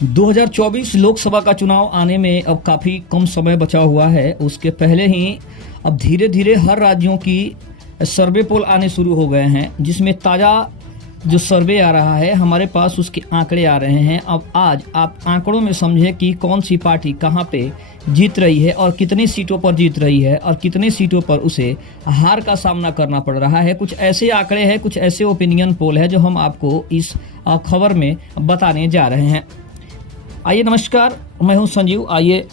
2024 लोकसभा का चुनाव आने में अब काफ़ी कम समय बचा हुआ है। उसके पहले ही अब धीरे धीरे हर राज्यों की सर्वे पोल आने शुरू हो गए हैं, जिसमें ताज़ा जो सर्वे आ रहा है हमारे पास उसके आंकड़े आ रहे हैं। अब आज आप आंकड़ों में समझें कि कौन सी पार्टी कहां पे जीत रही है और कितनी सीटों पर जीत रही है और कितनी सीटों पर उसे हार का सामना करना पड़ रहा है। कुछ ऐसे आंकड़े हैं, कुछ ऐसे ओपिनियन पोल है जो हम आपको इस खबर में बताने जा रहे हैं। आइए, नमस्कार, मैं हूं संजीव। आइए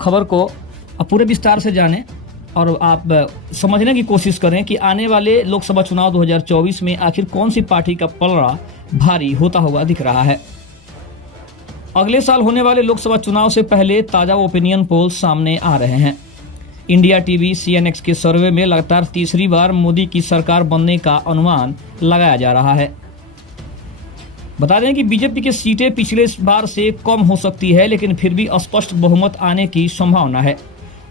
खबर को पूरे विस्तार से जानें और आप समझने की कोशिश करें कि आने वाले लोकसभा चुनाव 2024 में आखिर कौन सी पार्टी का पलड़ा भारी होता हुआ दिख रहा है। अगले साल होने वाले लोकसभा चुनाव से पहले ताज़ा ओपिनियन पोल सामने आ रहे हैं। इंडिया टीवी CNX के सर्वे में लगातार तीसरी बार मोदी की सरकार बनने का अनुमान लगाया जा रहा है। बता दें कि बीजेपी की सीटें पिछले बार से कम हो सकती है, लेकिन फिर भी स्पष्ट बहुमत आने की संभावना है।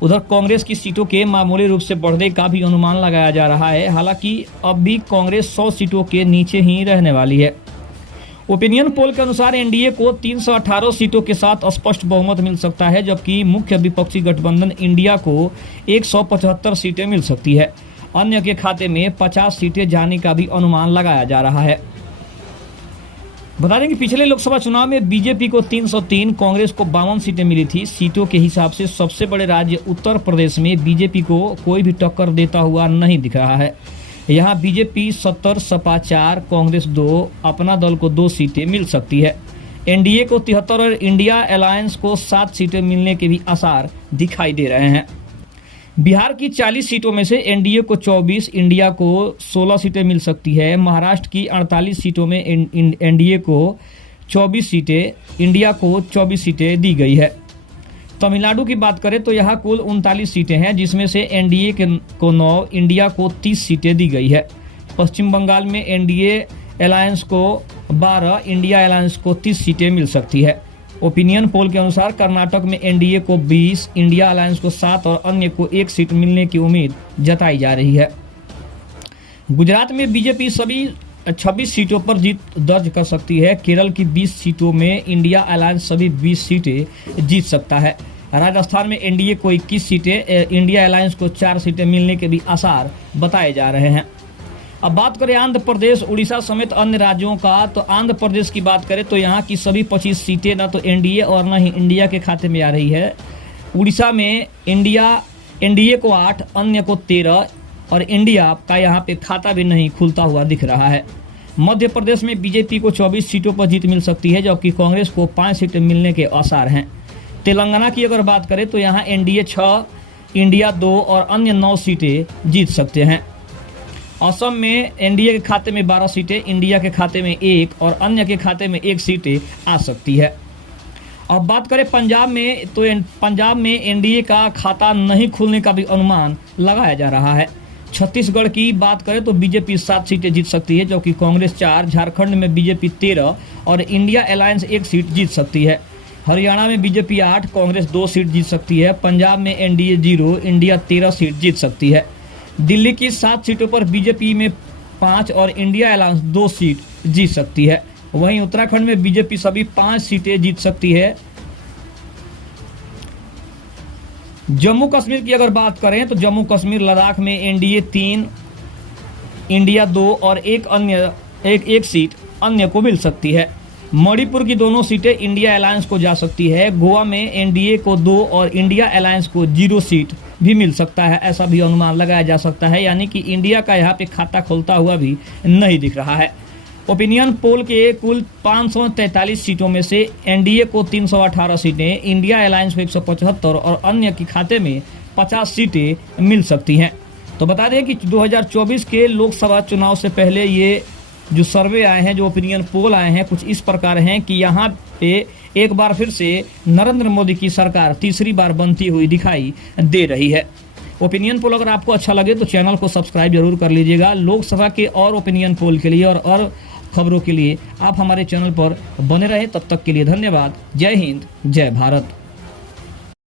उधर कांग्रेस की सीटों के मामूली रूप से बढ़ने का भी अनुमान लगाया जा रहा है। हालांकि अब भी कांग्रेस 100 सीटों के नीचे ही रहने वाली है। ओपिनियन पोल के अनुसार एनडीए को 318 सीटों के साथ स्पष्ट बहुमत मिल सकता है, जबकि मुख्य विपक्षी गठबंधन इंडिया को 175 सीटें मिल सकती है। अन्य के खाते में 50 सीटें जाने का भी अनुमान लगाया जा रहा है। बता दें कि पिछले लोकसभा चुनाव में बीजेपी को 303, कांग्रेस को 52 सीटें मिली थी। सीटों के हिसाब से सबसे बड़े राज्य उत्तर प्रदेश में बीजेपी को कोई भी टक्कर देता हुआ नहीं दिख रहा है। यहां बीजेपी 70, सपा 4, कांग्रेस 2, अपना दल को 2 सीटें मिल सकती है। एनडीए को 73 और इंडिया अलायंस को 7 सीटें मिलने के भी आसार दिखाई दे रहे हैं। बिहार की 40 सीटों में से एनडीए को 24, इंडिया को 16 सीटें मिल सकती है। महाराष्ट्र की 48 सीटों में एनडीए को 24 सीटें, इंडिया को 24 सीटें दी गई है। तमिलनाडु की बात करें तो यहाँ कुल 39 सीटें हैं, जिसमें से एनडीए को 9, इंडिया को 30 सीटें दी गई है। पश्चिम बंगाल में एनडीए अलायंस को 12, इंडिया अलायंस को 30 सीटें मिल सकती है। ओपिनियन पोल के अनुसार कर्नाटक में एनडीए को 20, इंडिया अलायंस को 7 और अन्य को 1 सीट मिलने की उम्मीद जताई जा रही है। गुजरात में बीजेपी सभी 26 सीटों पर जीत दर्ज कर सकती है। केरल की 20 सीटों में इंडिया अलायंस सभी 20 सीटें जीत सकता है। राजस्थान में एनडीए को 21 सीटें, इंडिया अलायंस को 4 सीटें मिलने के भी आसार बताए जा रहे हैं। अब बात करें आंध्र प्रदेश, उड़ीसा समेत अन्य राज्यों का, तो आंध्र प्रदेश की बात करें तो यहाँ की सभी 25 सीटें न तो एनडीए और न ही इंडिया के खाते में आ रही है। उड़ीसा में एनडीए को 8, अन्य को 13 और इंडिया का यहाँ पे खाता भी नहीं खुलता हुआ दिख रहा है। मध्य प्रदेश में बीजेपी को 24 सीटों पर जीत मिल सकती है, जबकि कांग्रेस को 5 सीटें मिलने के आसार हैं। तेलंगाना की अगर बात करें तो यहाँ एनडीए 6, इंडिया 2 और अन्य 9 सीटें जीत सकते हैं। असम में एनडीए के खाते में 12 सीटें, इंडिया के खाते में 1 और अन्य के खाते में 1 सीटें आ सकती है। अब बात करें पंजाब में, तो पंजाब में एनडीए का खाता नहीं खुलने का भी अनुमान लगाया जा रहा है। छत्तीसगढ़ की बात करें तो बीजेपी 7 सीटें जीत सकती है, जबकि कांग्रेस 4, झारखंड में बीजेपी 13 और इंडिया अलायंस 1 सीट जीत सकती है। हरियाणा में बीजेपी 8, कांग्रेस 2 सीट जीत सकती है। पंजाब में एनडीए 0, इंडिया 13 सीट जीत सकती है। दिल्ली की 7 सीटों पर बीजेपी में 5 और इंडिया अलायंस 2 सीट जीत सकती है। वहीं उत्तराखंड में बीजेपी सभी 5 सीटें जीत सकती है। जम्मू कश्मीर की अगर बात करें तो जम्मू कश्मीर लद्दाख में एनडीए 3, इंडिया 2 और एक सीट अन्य को मिल सकती है। मणिपुर की दोनों सीटें इंडिया अलायंस को जा सकती है। गोवा में एनडीए को 2 और इंडिया अलायंस को 0 सीट भी मिल सकता है, ऐसा भी अनुमान लगाया जा सकता है। यानी कि इंडिया का यहाँ पे खाता खुलता हुआ भी नहीं दिख रहा है। ओपिनियन पोल के कुल 543 सीटों में से एनडीए को 318 सीटें, इंडिया अलायंस को 175 और अन्य के खाते में 50 सीटें मिल सकती हैं। तो बता दें कि 2024 के लोकसभा चुनाव से पहले ये जो सर्वे आए हैं, जो ओपिनियन पोल आए हैं, कुछ इस प्रकार हैं कि यहाँ पे एक बार फिर से नरेंद्र मोदी की सरकार तीसरी बार बनती हुई दिखाई दे रही है। ओपिनियन पोल अगर आपको अच्छा लगे तो चैनल को सब्सक्राइब जरूर कर लीजिएगा। लोकसभा के और ओपिनियन पोल के लिए और खबरों के लिए आप हमारे चैनल पर बने रहें। तब तक के लिए धन्यवाद। जय हिंद, जय भारत।